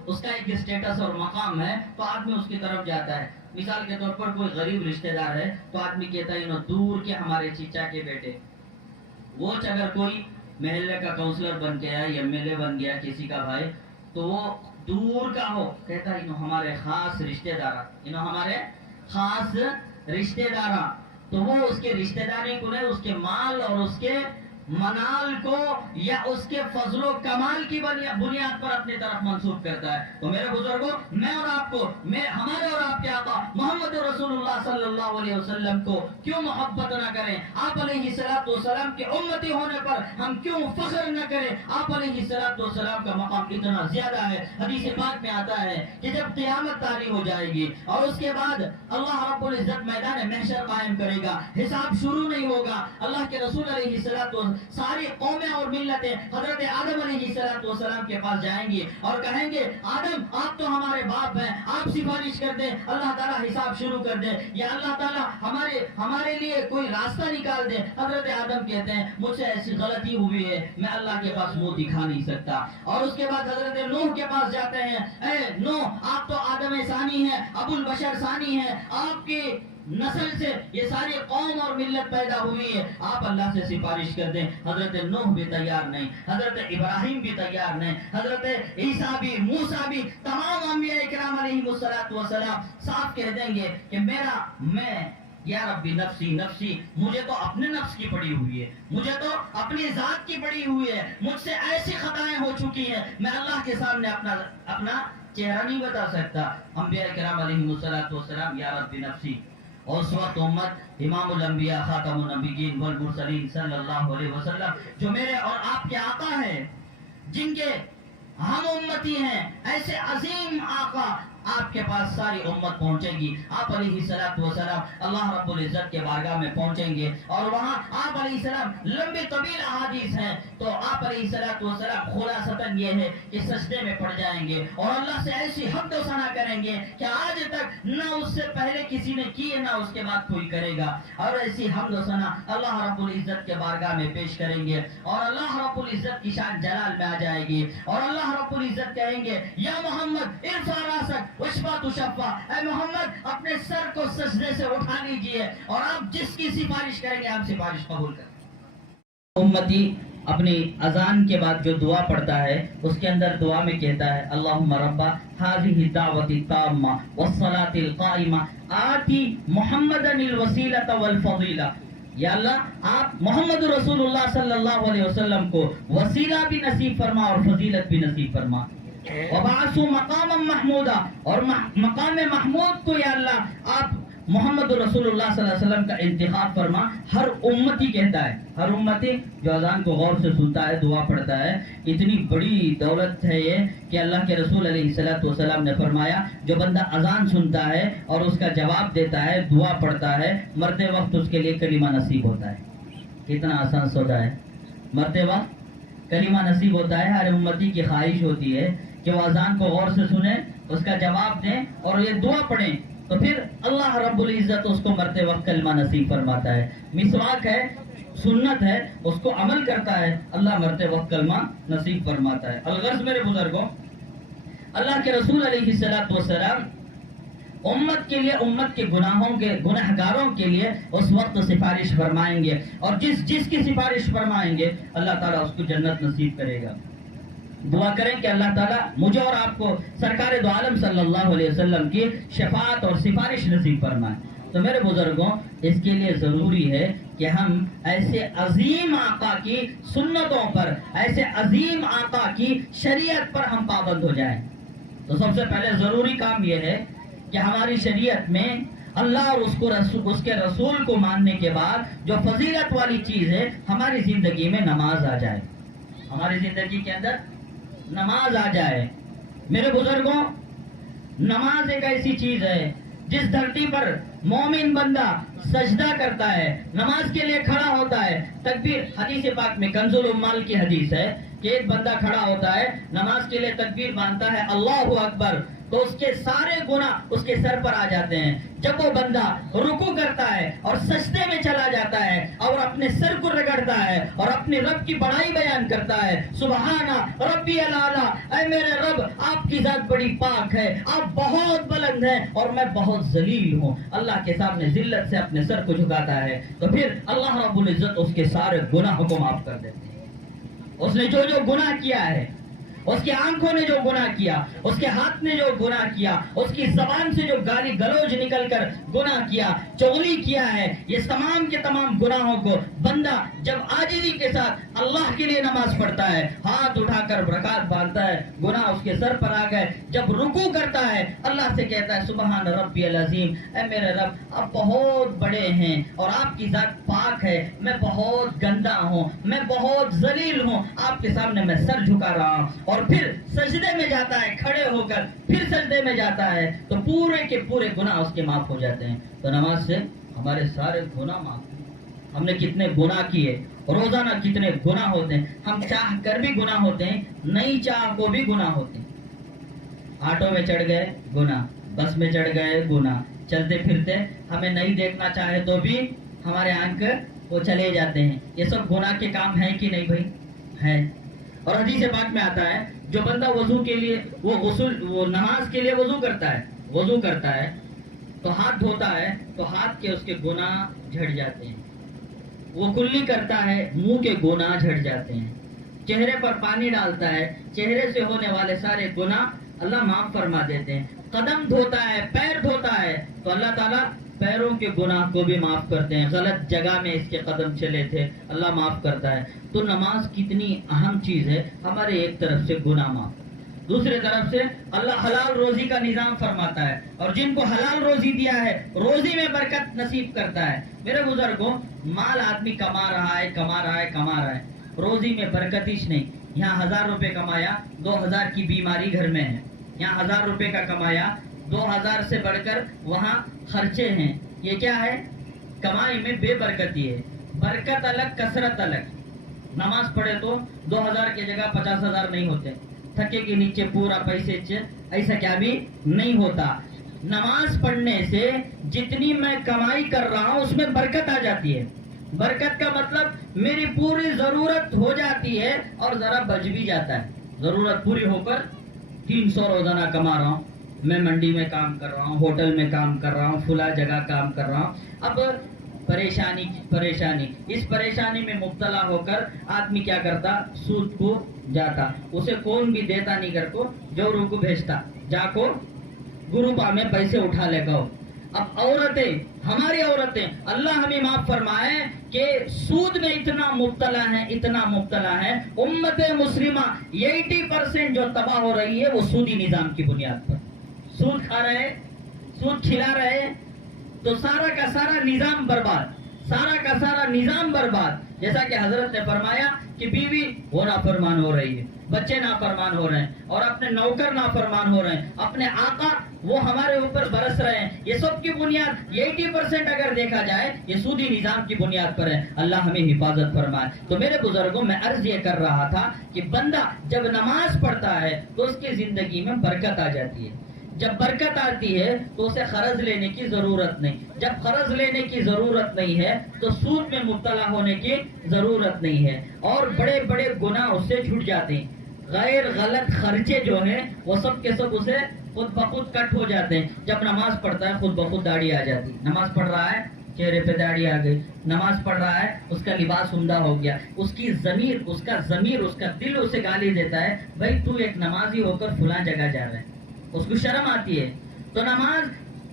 اس کا ایک اسٹیٹس اور مقام ہے تو آدمی اس کی طرف جاتا ہے. مثال کے طور پر کوئی غریب رشتہ دار ہے تو آدمی کہتا ہے انہوں دور کے ہمارے چچا کے بیٹے. وہ اگر کوئی محلے کا کاؤنسلر بن گیا یا ایم ایل اے بن گیا کسی کا بھائی تو وہ دور کا ہو کہتا ہے انہوں ہمارے خاص رشتہ دار، انہوں ہمارے خاص رشتہ دار. تو وہ اس کے رشتہ داری کو نہیں، اس کے مال اور اس کے منال کو یا اس کے فضل و کمال کی بنیاد پر اپنی طرف منسوب کرتا ہے. تو میرے بزرگوں، میں اور آپ کو، ہمارے اور آپ کے آقا محمد رسول اللہ صلی اللہ علیہ وسلم کو کیوں محبت نہ کریں؟ آپ علیہ الصلوۃ والسلام کے امتی ہونے پر ہم کیوں فخر نہ کریں؟ آپ علیہ الصلوۃ والسلام کا مقام اتنا زیادہ ہے. حدیث پاک میں آتا ہے کہ جب قیامت طاری ہو جائے گی اور اس کے بعد اللہ رب العزت میدان محشر قائم کرے گا، حساب شروع نہیں ہوگا. اللہ کے رسول علیہ الصلوۃ ساری قومیں اور ملتیں حضرت آدم علیہ السلام کے پاس جائیں گے اور کہیں گے آدم آپ تو ہمارے باپ ہیں، آپ سفارش کر دیں، اللہ تعالیٰ حساب شروع کر دے، یا اللہ تعالیٰ ہمارے لیے کوئی راستہ نکال دے. حضرت آدم کہتے ہیں مجھ سے ایسی غلطی ہوئی ہے، میں اللہ کے پاس منہ دکھا نہیں سکتا. اور اس کے بعد حضرت نوح کے پاس جاتے ہیں، اے نوح آپ تو آدم ثانی ہیں، ابو البشر ثانی ہیں، آپ کی نسل سے یہ ساری قوم اور ملت پیدا ہوئی ہے، آپ اللہ سے سفارش کر دیں. حضرت نوح بھی تیار نہیں، حضرت ابراہیم بھی تیار نہیں، حضرت عیسیٰ بھی، موسیٰ بھی، تمام انبیاء اکرام علیہ السلام صاف کہہ دیں گے کہ میں یا ربی نفسی نفسی، مجھے تو اپنے نفس کی پڑی ہوئی ہے، مجھے تو اپنی ذات کی پڑی ہوئی ہے، مجھ سے ایسی خطائیں ہو چکی ہیں میں اللہ کے سامنے اپنا چہرہ نہیں بتا سکتا. انبیاء اکرام علیہ السلام یا ربی نفسی. اور اس وقت امت امام الانبیاء خاتم النبیین والمرسلین صلی اللہ علیہ وسلم جو میرے اور آپ کے آقا ہیں، جن کے ہم امتی ہیں، ایسے عظیم آقا آپ کے پاس ساری امت پہنچے گی. آپ علیہ السلام اللہ رب العزت کے بارگاہ میں پہنچیں گے اور وہاں آپ علیہ السلام لمبی طویل احادیث ہیں تو آپ علیہ السلام خلاصتاً یہ ہے کہ سجدے میں پڑ جائیں گے اور اللہ سے ایسی حمد و ثنا کریں گے کہ آج تک نہ اس سے پہلے کسی نے کی ہے نہ اس کے بعد کوئی کرے گا. اور ایسی حمد و ثنا اللہ رب العزت کے بارگاہ میں پیش کریں گے اور اللہ رب العزت کی شان جلال میں آ جائے گی اور اللہ رب العزت کہیں گے یا محمد ارفع راسک واشفع تشفع، اے محمد اپنے سر کو سجدے سے اٹھا لیجئے اور آپ جس کی سفارش کریں گے آپ سفارش قبول کریں. امتی اپنی اذان کے بعد جو دعا پڑھتا ہے اس کے اندر دعا میں کہتا ہے اللہم رب هذه الدعوة التامة والصلاة القائمة آتی محمدا الوسیلة والفضیلہ. یا اللہ آپ محمد رسول اللہ صلی اللہ علیہ وسلم کو وسیلہ بھی نصیب فرما اور فضیلت بھی نصیب فرما. وبعثوا مقاما محمودا، اور مقام محمود کو یا اللہ آپ محمد رسول اللہ صلی اللہ علیہ وسلم کا انتخاب فرما. ہر امتی کہتا ہے، ہر امتی جو اذان کو غور سے سنتا ہے دعا پڑھتا ہے، اتنی بڑی دولت ہے یہ کہ اللہ کے رسول علیہ السلام نے فرمایا جو بندہ اذان سنتا ہے اور اس کا جواب دیتا ہے، دعا پڑھتا ہے، مرتے وقت اس کے لیے کلمہ نصیب ہوتا ہے. کتنا آسان سودا ہے، مرتے وقت کلمہ نصیب ہوتا ہے. ہر امتی کی خواہش ہوتی ہے کہ وہ اذان کو غور سے سنیں، اس کا جواب دیں اور یہ دعا پڑھیں تو پھر اللہ رب العزت اس کو مرتے وقت کلمہ نصیب فرماتا ہے. مسواک ہے، سنت ہے، اس کو عمل کرتا ہے، اللہ مرتے وقت کلمہ نصیب فرماتا ہے. الغرض میرے بزرگوں، اللہ کے رسول علیہ السلام امت کے لیے، امت کے گناہگاروں کے لیے اس وقت سفارش فرمائیں گے اور جس کی سفارش فرمائیں گے اللہ تعالیٰ اس کو جنت نصیب کرے گا. دعا کریں کہ اللہ تعالیٰ مجھے اور آپ کو سرکار دو عالم صلی اللہ علیہ وسلم کی شفاعت اور سفارش نصیب فرمائے. تو میرے بزرگوں اس کے لیے ضروری ہے کہ ہم ایسے عظیم آقا کی سنتوں پر، ایسے عظیم آقا کی شریعت پر ہم پابند ہو جائیں. تو سب سے پہلے ضروری کام یہ ہے کہ ہماری شریعت میں اللہ اور اس کے رسول کو ماننے کے بعد جو فضیلت والی چیز ہے ہماری زندگی میں نماز آ جائے، ہماری زندگی کے اندر نماز آ جائے۔ میرے بزرگوں، نماز ایک ایسی چیز ہے جس دھرتی پر مومن بندہ سجدہ کرتا ہے، نماز کے لیے کھڑا ہوتا ہے، تکبیر، حدیث پاک میں کنز العمال کی حدیث ہے کہ ایک بندہ کھڑا ہوتا ہے، نماز کے لیے تکبیر باندھتا ہے، اللہ اکبر، تو اس کے سارے گناہ اس کے سر پر آ جاتے ہیں۔ جب وہ بندہ رکوع کرتا ہے اور سجدے میں چلا جاتا ہے اور اپنے سر کو رگڑتا ہے اور اپنے رب کی بڑائی بیان کرتا ہے، سبحان ربی الاعلیٰ، اے میرے رب آپ کی ذات بڑی پاک ہے، آپ بہت بلند ہیں اور میں بہت ذلیل ہوں، اللہ کے سامنے ذلت سے اپنے سر کو جھکاتا ہے، تو پھر اللہ رب العزت اس کے سارے گناہوں کو معاف کر دیتے ہیں۔ اس نے جو گناہ کیا ہے، اس کی آنکھوں نے جو گناہ کیا، اس کے ہاتھ نے جو گناہ کیا، اس کی زبان سے جو گالی گلوچ نکل کر گناہ کیا، چغلی کیا ہے، یہ تمام کے تمام گناہوں کو بندہ جب عاجزی کے ساتھ اللہ کے لیے نماز پڑھتا ہے، ہاتھ اٹھا کر رکعت باندھتا ہے، گناہ اس کے سر پر آ گئے، جب رکوع کرتا ہے اللہ سے کہتا ہے سبحان ربی العظیم، اے میرے رب آپ بہت بڑے ہیں اور آپ کی ذات پاک ہے، میں بہت گندا ہوں، میں بہت ذلیل ہوں، آپ کے سامنے میں سر جھکا رہا ہوں، اور پھر سجدے میں جاتا ہے، کھڑے ہو کر پھر سجدے میں جاتا ہے، تو پورے کے پورے گناہ اس کے معاف ہو جاتے ہیں۔ تو نماز سے ہمارے سارے گناہ معاف ہیں۔ ہم نے کتنے گناہ کیے، روزانہ کتنے گناہ ہوتے ہیں، ہم چاہ کر بھی گناہ ہوتے ہیں، نہیں چاہ کو بھی گناہ ہوتے ہیں۔ آٹو میں چڑھ گئے گناہ، بس میں چڑھ گئے گناہ، چلتے پھرتے ہمیں نہیں دیکھنا چاہے تو بھی ہمارے آنکھ وہ چلے جاتے ہیں۔ یہ سب گناہ کے کام ہیں کہ نہیں بھائی؟ ہے۔ اور حدیث پاک میں آتا ہے جو بندہ وضو کے لیے وہ نماز کے لیے وضو کرتا ہے تو ہاتھ دھوتا ہے تو ہاتھ کے اس کے گناہ جھڑ جاتے ہیں، وہ کلی کرتا ہے منہ کے گناہ جھڑ جاتے ہیں، چہرے پر پانی ڈالتا ہے چہرے سے ہونے والے سارے گناہ اللہ معاف فرما دیتے ہیں، قدم دھوتا ہے، پیر دھوتا ہے تو اللہ تعالیٰ پیروں کے گناہ کو بھی معاف کرتے ہیں، غلط جگہ میں اس کے قدم چلے تھے اللہ معاف کرتا ہے۔ تو نماز کتنی اہم چیز ہے، ہمارے ایک طرف سے گناہ معاف، دوسرے طرف سے اللہ حلال روزی کا نظام فرماتا ہے، اور جن کو حلال روزی دیا ہے روزی میں برکت نصیب کرتا ہے۔ میرے بزرگوں، مال آدمی کما رہا ہے، روزی میں برکت ہی نہیں۔ یہاں 1000 روپے کمایا، 2000 کی بیماری گھر میں ہے، یہاں 1000 روپے کا کمایا، 2000 سے بڑھ کر وہاں خرچے ہیں، یہ کیا ہے؟ کمائی میں بے برکتی ہے، برکت الگ کثرت الگ۔ نماز پڑھے تو 2000 کی جگہ 50,000 نہیں ہوتے، تھکے کے نیچے پورا پیسے ایسا کیا بھی نہیں ہوتا۔ نماز پڑھنے سے جتنی میں کمائی کر رہا ہوں اس میں برکت آ جاتی ہے، برکت کا مطلب میری پوری ضرورت ہو جاتی ہے اور ذرا بچ بھی جاتا ہے، ضرورت پوری ہو کر 300 روزانہ کما رہا ہوں، میں منڈی میں کام کر رہا ہوں، ہوٹل میں کام کر رہا ہوں، فلاں جگہ کام کر رہا ہوں، اب پریشانی اس پریشانی میں مبتلا ہو کر آدمی کیا کرتا؟ سود کو جاتا، اسے کون بھی دیتا نہیں، کر کو جو روح کو بھیجتا، جا کو گروپا میں پیسے اٹھا لے گا۔ اب ہماری عورتیں اللہ ہمیں معاف فرمائے کہ سود میں اتنا مبتلا ہے، امت مسلمہ 80% جو تباہ ہو رہی ہے وہ سودی نظام کی بنیاد پر، سود کھا رہے، سود کھلا رہے، تو سارا کا سارا نظام برباد، جیسا کہ حضرت نے فرمایا کہ بیوی وہ نافرمان ہو رہی ہے، بچے نافرمان ہو رہے ہیں، اور اپنے نوکر نافرمان ہو رہے ہیں، اپنے آقا وہ ہمارے اوپر برس رہے ہیں، یہ سب کی بنیاد 80% اگر دیکھا جائے یہ سودی نظام کی بنیاد پر ہے، اللہ ہمیں حفاظت فرمائے۔ تو میرے بزرگوں، میں عرض یہ کر رہا تھا کہ بندہ جب نماز پڑھتا ہے تو اس کی زندگی میں برکت آ جاتی ہے، جب برکت آتی ہے تو اسے قرض لینے کی ضرورت نہیں، جب قرض لینے کی ضرورت نہیں ہے تو سود میں مبتلا ہونے کی ضرورت نہیں ہے، اور بڑے بڑے گناہ اس سے چھوٹ جاتے ہیں، غیر غلط خرچے جو ہیں وہ سب کے سب اسے خود بخود کٹ ہو جاتے ہیں۔ جب نماز پڑھتا ہے خود بخود داڑھی آ جاتی، نماز پڑھ رہا ہے چہرے پہ داڑھی آ گئی، نماز پڑھ رہا ہے اس کا لباس عمدہ ہو گیا، اس کی ضمیر، اس کا دل اسے گالی دیتا ہے، بھائی تو ایک نمازی ہو کر فلاں جگہ جا رہا ہے، اس کو شرم آتی ہے۔ تو نماز،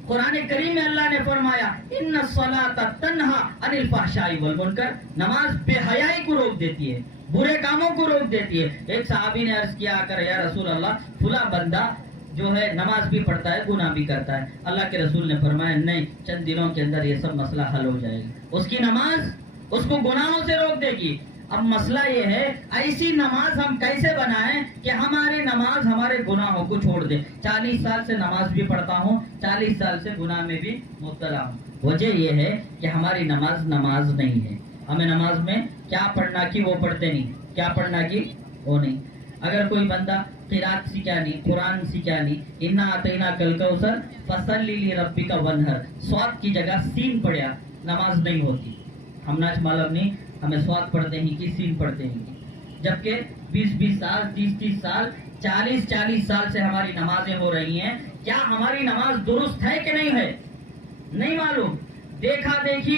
قرآن کریم میں اللہ نے فرمایا ان الصلاۃ تنہا عن الفحشاء والمنکر، نماز بے حیائی کو روک دیتی ہے، برے کاموں کو روک دیتی ہے۔ ایک صحابی نے عرض کیا کر یا رسول اللہ، فلاں بندہ جو ہے نماز بھی پڑھتا ہے گناہ بھی کرتا ہے. اللہ کے رسول نے فرمایا نہیں، چند دنوں کے اندر یہ سب مسئلہ حل ہو جائے گا. اس کی نماز اس کو گناہوں سے روک دے گی. اب مسئلہ یہ ہے ایسی نماز ہم کیسے بنائیں کہ ہماری نماز ہمارے گناہوں کو چھوڑ دے. 40 سال سے نماز بھی پڑھتا ہوں، 40 سال سے گناہ میں بھی مبتلا ہوں. وجہ یہ ہے کہ ہماری نماز نہیں ہے. ہمیں نماز میں کیا پڑھنا کی وہ پڑھتے نہیں، کیا پڑھنا کی وہ نہیں. اگر کوئی بندہ قرات سیکھا نہیں، قرآن سیکھا نہیں، انا اعطینا کل کوثر فصلی لربک ونہر، سواد کی جگہ سین پڑھیا، نماز نہیں ہوتی. ہم ناچ معلوم نہیں، ہمیں سواد پڑھتے ہیں کہ سین پڑھتے ہیں. جبکہ 20 سال، 30 سال، 40 سال سے ہماری نمازیں ہو رہی ہیں. کیا ہماری نماز درست ہے کہ نہیں ہے؟ نہیں معلوم. دیکھا دیکھی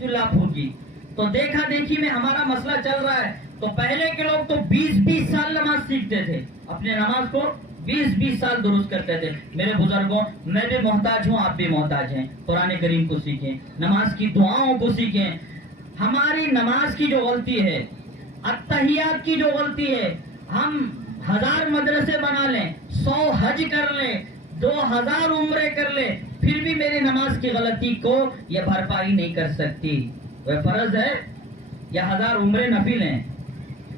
چولہا پھونکی، تو دیکھا دیکھی میں ہمارا مسئلہ چل رہا ہے. تو پہلے کے لوگ تو 20 سال نماز سیکھتے تھے، اپنے نماز کو 20 سال درست کرتے تھے. میرے بزرگوں، میں بھی محتاج ہوں، آپ بھی محتاج ہیں. قرآن کریم کو سیکھیں، نماز کی دعاؤں کو سیکھیں. ہماری نماز کی جو غلطی ہے، اتحیات کی جو غلطی ہے، ہم 1000 مدرسے بنا لیں، 100 حج کر لیں، 2000 عمرے کر لیں، پھر بھی میری نماز کی غلطی کو یہ بھرپائی نہیں کر سکتی. وہ فرض ہے یا 1000 عمرے نفل ہیں،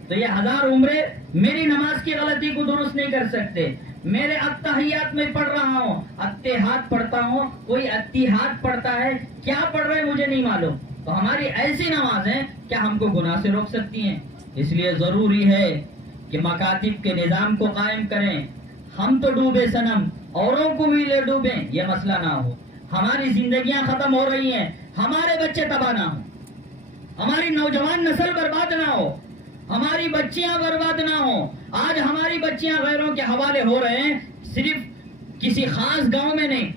تو یہ 1000 عمرے میری نماز کی غلطی کو درست نہیں کر سکتے. میرے اتحیات میں پڑھ رہا ہوں، اتحاد پڑھتا ہوں، کوئی اتحاد پڑھتا ہے، کیا پڑھ رہے مجھے نہیں معلوم. تو ہماری ایسی نمازیں کیا ہم کو گناہ سے روک سکتی ہیں؟ اس لیے ضروری ہے کہ مکاتب کے نظام کو قائم کریں. ہم تو ڈوبے صنم، اوروں کو بھی لے ڈوبیں، یہ مسئلہ نہ ہو. ہماری زندگیاں ختم ہو رہی ہیں، ہمارے بچے تباہ نہ ہوں، ہماری نوجوان نسل برباد نہ ہو، ہماری بچیاں برباد نہ ہوں. آج ہماری بچیاں غیروں کے حوالے ہو رہے ہیں، صرف کسی خاص گاؤں میں نہیں،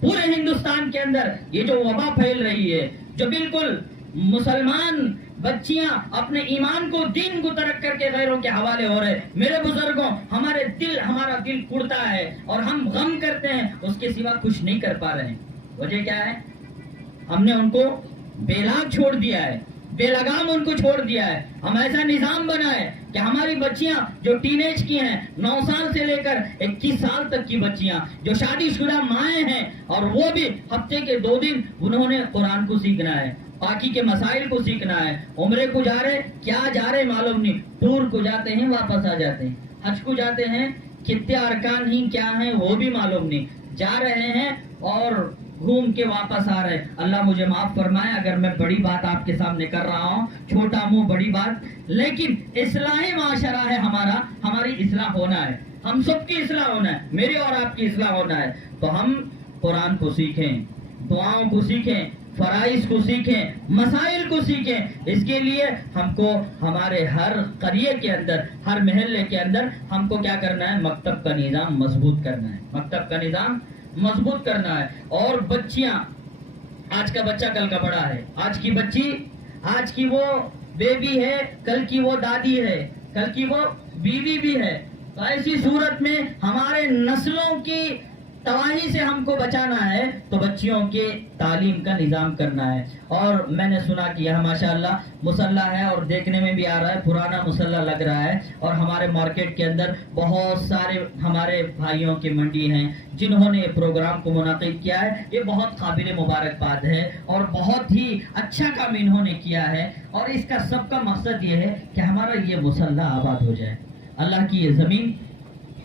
پورے ہندوستان کے اندر یہ جو وبا پھیل رہی ہے، جو بالکل مسلمان بچیاں اپنے ایمان کو، دین کو ترک کر کے غیروں کے حوالے ہو رہے. میرے بزرگوں، ہمارا دل کڑتا ہے اور ہم غم کرتے ہیں، اس کے سوا کچھ نہیں کر پا رہے ہیں. وجہ کیا ہے؟ ہم نے ان کو بے لاگ چھوڑ دیا ہے، بے لگام ان کو چھوڑ دیا ہے. ہم ایسا نظام بنائے کہ ہماری بچیاں جو ٹین ایج کی ہیں، 9 سال سے لے کر 21 سال تک کی بچیاں جو شادی شدہ مائیں ہیں، اور وہ بھی ہفتے کے 2 دن انہوں نے قرآن کو سیکھنا ہے، پاکی کے مسائل کو سیکھنا ہے. عمرے کو جا رہے، کیا جا رہے معلوم نہیں، ٹور کو جاتے ہیں واپس آ جاتے ہیں، حج کو جاتے ہیں، کتنے ارکان ہی کیا ہیں وہ بھی معلوم نہیں، جا رہے ہیں اور گھوم کے واپس آ رہے. اللہ مجھے معاف فرمائے اگر میں بڑی بات آپ کے سامنے کر رہا ہوں، چھوٹا منہ بڑی بات، لیکن اصلاحی معاشرہ ہے ہمارا، ہماری اصلاح ہونا ہے، ہم سب کی اصلاح ہونا ہے، میری اور آپ کی اصلاح ہونا ہے. تو ہم قرآن کو سیکھیں، دعاؤں کو سیکھیں، فرائض کو سیکھیں، مسائل کو سیکھیں. اس کے لیے ہم کو ہمارے ہر قریے کے اندر، ہر محلے کے اندر ہم کو کیا کرنا ہے؟ مکتب کا نظام مضبوط کرنا ہے، مکتب کا نظام مضبوط کرنا ہے. اور بچیاں، آج کا بچہ کل کا بڑا ہے، آج کی بچی آج کی وہ بیبی ہے، کل کی وہ دادی ہے، کل کی وہ بیوی بھی ہے. تو ایسی صورت میں ہمارے نسلوں کی تباہی سے ہم کو بچانا ہے تو بچیوں کے تعلیم کا نظام کرنا ہے. اور میں نے سنا کہ یہاں ماشاءاللہ مسلح ہے، اور دیکھنے میں بھی آ رہا ہے پرانا مسلح لگ رہا ہے. اور ہمارے مارکیٹ کے اندر بہت سارے ہمارے بھائیوں کی منڈی ہیں جنہوں نے پروگرام کو منعقد کیا ہے. یہ بہت قابل مبارکباد ہے اور بہت ہی اچھا کام انہوں نے کیا ہے. اور اس کا سب کا مقصد یہ ہے کہ ہمارا یہ مسلح آباد ہو جائے. اللہ کی یہ زمین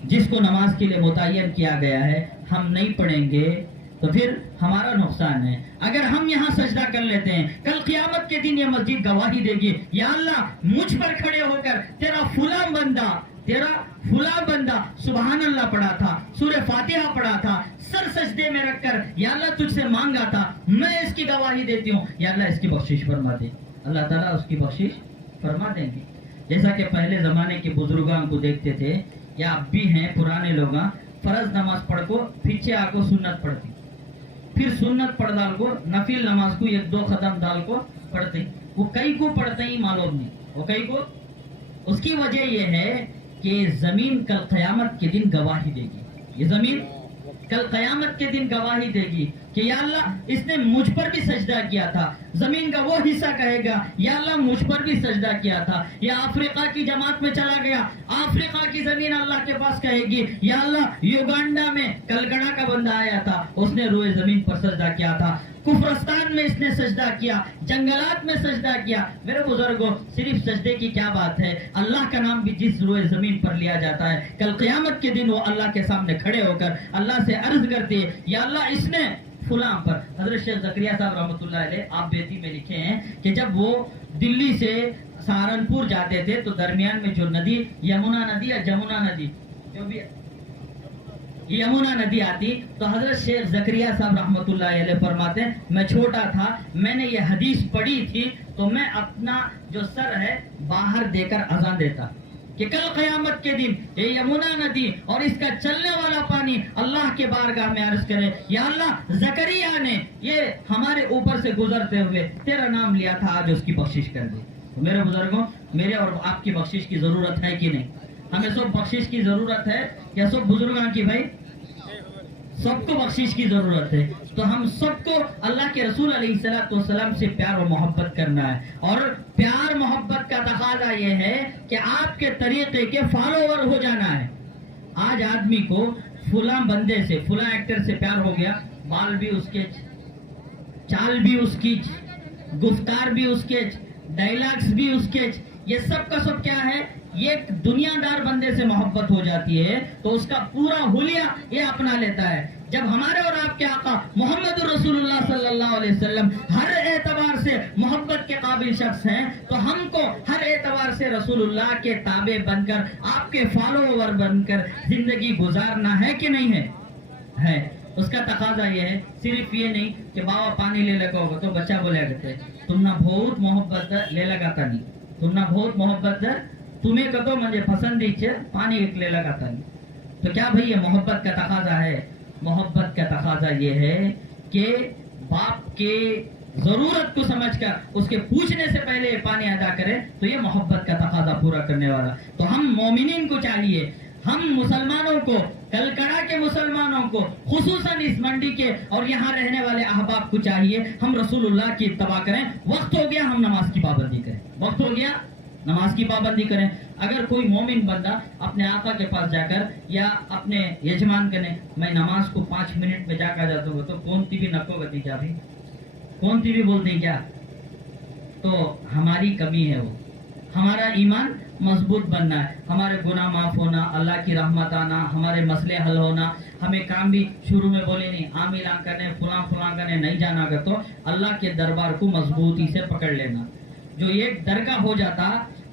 جس کو نماز کے لیے متعین کیا گیا ہے، ہم نہیں پڑھیں گے تو پھر ہمارا نقصان ہے. اگر ہم یہاں سجدہ کر لیتے ہیں، کل قیامت کے دن یہ مسجد گواہی دے گی، یا اللہ مجھ پر کھڑے ہو کر تیرا فلاں بندہ سبحان اللہ پڑھا تھا، سورہ فاتحہ پڑھا تھا، سر سجدے میں رکھ کر یا اللہ تجھ سے مانگا تھا، میں اس کی گواہی دیتی ہوں، یا اللہ اس کی بخشش فرما دے. اللہ تعالیٰ اس کی بخشش فرما دیں گے. جیسا کہ پہلے زمانے کے بزرگوں کو دیکھتے تھے، یا اب بھی ہیں پرانے لوگ، فرض نماز پڑھ کو پیچھے آ کو سنت پڑھتی، پھر سنت پڑھ ڈال کو نفل نماز کو 1-2 ختم ڈال کو پڑھتے. وہ کئی کو پڑھتے ہی معلوم نہیں، وہ کئی کو. اس کی وجہ یہ ہے کہ زمین کل قیامت کے دن گواہی دے گی. یہ زمین کل قیامت کے دن گواہی دے گی کہ یا اللہ اس نے مجھ پر بھی سجدہ کیا تھا، زمین کا وہ حصہ کہے گا یا اللہ مجھ پر بھی سجدہ کیا تھا. یا افریقہ کی جماعت میں چلا گیا، افریقہ کی زمین اللہ کے پاس کہے گی یا اللہ یوگانڈا میں کلکڑا کا بندہ آیا تھا، اس نے روئے زمین پر سجدہ کیا تھا، کفرستان میں اس نے سجدہ کیا، جنگلات میں سجدہ کیا. میرے بزرگوں، صرف سجدے کی کیا بات ہے، اللہ کا نام بھی جس روئے زمین پر لیا جاتا ہے، کل قیامت کے دن وہ اللہ کے سامنے کھڑے ہو کر اللہ سے عرض کرتے ہیں یا اللہ اس نے فلاں پر. حضرت شیخ زکریا صاحب رحمۃ اللہ علیہ آپ بیتی میں لکھے ہیں کہ جب وہ دلی سے سہارنپور جاتے تھے تو درمیان میں جو ندی یمنا ندی یا جمنا ندی جو بھی یمنا ندی آتی، تو حضرت شیخ زکریا صاحب رحمۃ اللہ علیہ فرماتے ہیں میں چھوٹا تھا، میں نے یہ حدیث پڑھی تھی تو میں اپنا جو سر ہے باہر دے کر اذان دیتا کہ کل قیامت کے دن یہ یمنا ندی اور اس کا چلنے والا پانی اللہ کے بارگاہ میں عرض کرے یا اللہ زکریا نے یہ ہمارے اوپر سے گزرتے ہوئے تیرا نام لیا تھا، آج اس کی بخشش کر دی. تو میرے بزرگوں، میرے اور آپ کی بخشش کی ضرورت ہے کہ نہیں؟ ہمیں سب بخشش کی ضرورت ہے یا سب بزرگاں کی؟ بھائی سب کو بخشش کی ضرورت ہے. تو ہم سب کو اللہ کے رسول علیہ السلام سے پیار و محبت کرنا ہے، اور پیار محبت کا تقاضا یہ ہے کہ آپ کے طریقے کے فالوور ہو جانا ہے. آج آدمی کو فلاں بندے سے، فلاں ایکٹر سے پیار ہو گیا، بال بھی اس کے، چال بھی اس کی، گفتار بھی اس کے، ڈائلاگز بھی اس کے، یہ سب کا سب کیا ہے، یہ ایک دنیا دار بندے سے محبت ہو جاتی ہے تو اس کا پورا حلیہ یہ اپنا لیتا ہے. جب ہمارے اور آپ کے آقا محمد رسول اللہ صلی اللہ علیہ وسلم ہر اعتبار سے محبت کے قابل شخص ہیں تو ہم کو ہر اعتبار سے رسول اللہ کے تابع بن کر، آپ کے فالوور بن کر زندگی گزارنا ہے کہ نہیں ہے؟ اس کا تقاضا یہ ہے، صرف یہ نہیں کہ بابا پانی لے لگا ہوگا تو بچہ بولے کرتے تم نہ بہت محبت لے لگاتا نہیں، تم نہ بہت محبت تمہیں کدو مجھے پسندی پانی ایک لے لگاتا نہیں. تو کیا بھئی یہ محبت کا تقاضا ہے؟ محبت کا تقاضا یہ ہے کہ باپ کے ضرورت کو سمجھ کر اس کے پوچھنے سے پہلے پانی ادا کرے، تو یہ محبت کا تقاضا پورا کرنے والا. تو ہم مومنین کو چاہیے، ہم مسلمانوں کو، کلکڑا کے مسلمانوں کو، خصوصاً اس منڈی کے اور یہاں رہنے والے احباب کو چاہیے ہم رسول اللہ کی اتباع کریں. وقت ہو گیا ہم نماز کی پابندی کریں، وقت ہو گیا نماز کی پابندی کریں. اگر کوئی مومن بندہ اپنے آقا کے پاس جا کر یا اپنے یجمان کرنے میں نماز کو 5 منٹ میں جا کر جاتا ہوں تو کون تی بھی نکو گتی کیا بھی کون تی بھی بولتی کیا، تو ہماری کمی ہے. وہ ہمارا ایمان مضبوط بننا ہے، ہمارے گناہ معاف ہونا، اللہ کی رحمت آنا، ہمارے مسئلے حل ہونا. ہمیں کام بھی شروع میں بولے نہیں عاملان کرنے فلاں کرنے نہیں جانا کر، تو اللہ کے دربار کو مضبوطی سے پکڑ لینا. جو ایک در کا ہو جاتا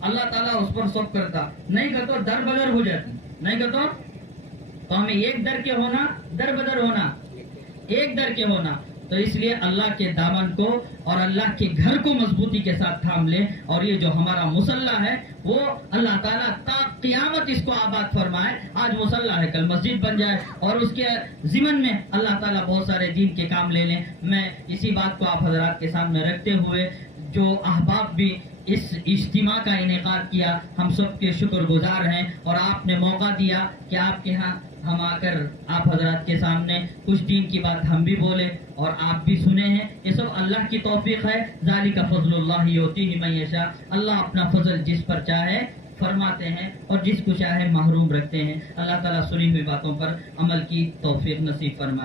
اللہ تعالیٰ اس پر سب کرتا، نہیں کر تو در بدر ہو جاتی، نہیں کر تو ہمیں ایک در کے ہونا، در بدر ہونا، ایک در کے ہونا. تو اس لیے اللہ کے دامن کو اور اللہ کے گھر کو مضبوطی کے ساتھ تھام لیں، اور یہ جو ہمارا مصلی ہے وہ اللہ تعالیٰ تا قیامت اس کو آباد فرمائے. آج مصلی ہے کل مسجد بن جائے اور اس کے ضمن میں اللہ تعالیٰ بہت سارے دین کے کام لے لیں. میں اسی بات کو آپ حضرات کے سامنے رکھتے ہوئے، جو احباب بھی اس اجتماع کا انعقاد کیا، ہم سب کے شکر گزار ہیں، اور آپ نے موقع دیا کہ آپ کے ہاں ہم آ کر آپ حضرات کے سامنے کچھ دین کی بات ہم بھی بولے اور آپ بھی سنے ہیں. یہ سب اللہ کی توفیق ہے. ذالک فضل اللہ یؤتیہ من یشاء. اللہ اپنا فضل جس پر چاہے فرماتے ہیں اور جس کو چاہے محروم رکھتے ہیں. اللہ تعالیٰ سنی ہوئی باتوں پر عمل کی توفیق نصیب فرمائے.